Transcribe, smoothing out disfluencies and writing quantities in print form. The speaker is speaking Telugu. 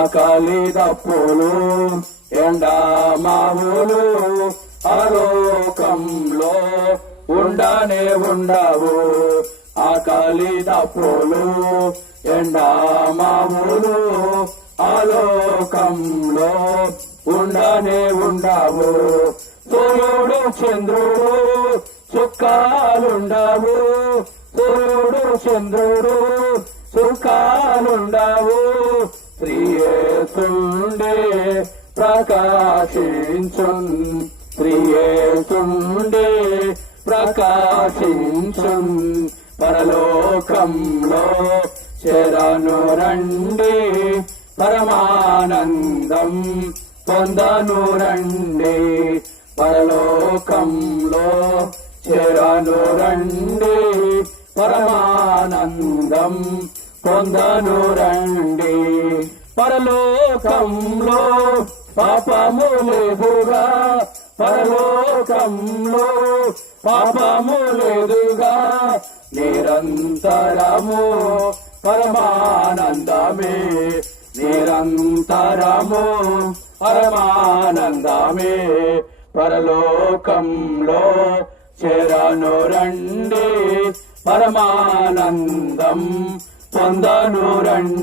ఆకలి దప్పులు ఎండమావులు ఆలోకంలో ఉండనే ఉండవు. ఆకలి దప్పులు ఎండమావులు ఆలోకంలో ఉండనే ఉండవు. సూర్యుడు చంద్రుడు చుక్కాలుండవు. సూర్యుడు చంద్రుడు చుక్కాలుండవు. శ్రీయేసుండే ప్రకాశించున్. శ్రీయేసుండే ప్రకాశించున్. పరలోకంలో చేరను రండి, పరమానందం పొందను రండి. పరలోకంలో చేరను రండి, పరమానందం పొందను రండి. పరలోకంలో పాపము లేదుగా, పరలోకంలో పాపము లేదుగా. నిరంతరము పరమానందమే, నిరంతరము పరమానందమే. పరలోకంలో చేరను రండి, పరమానందం పొందను రండి.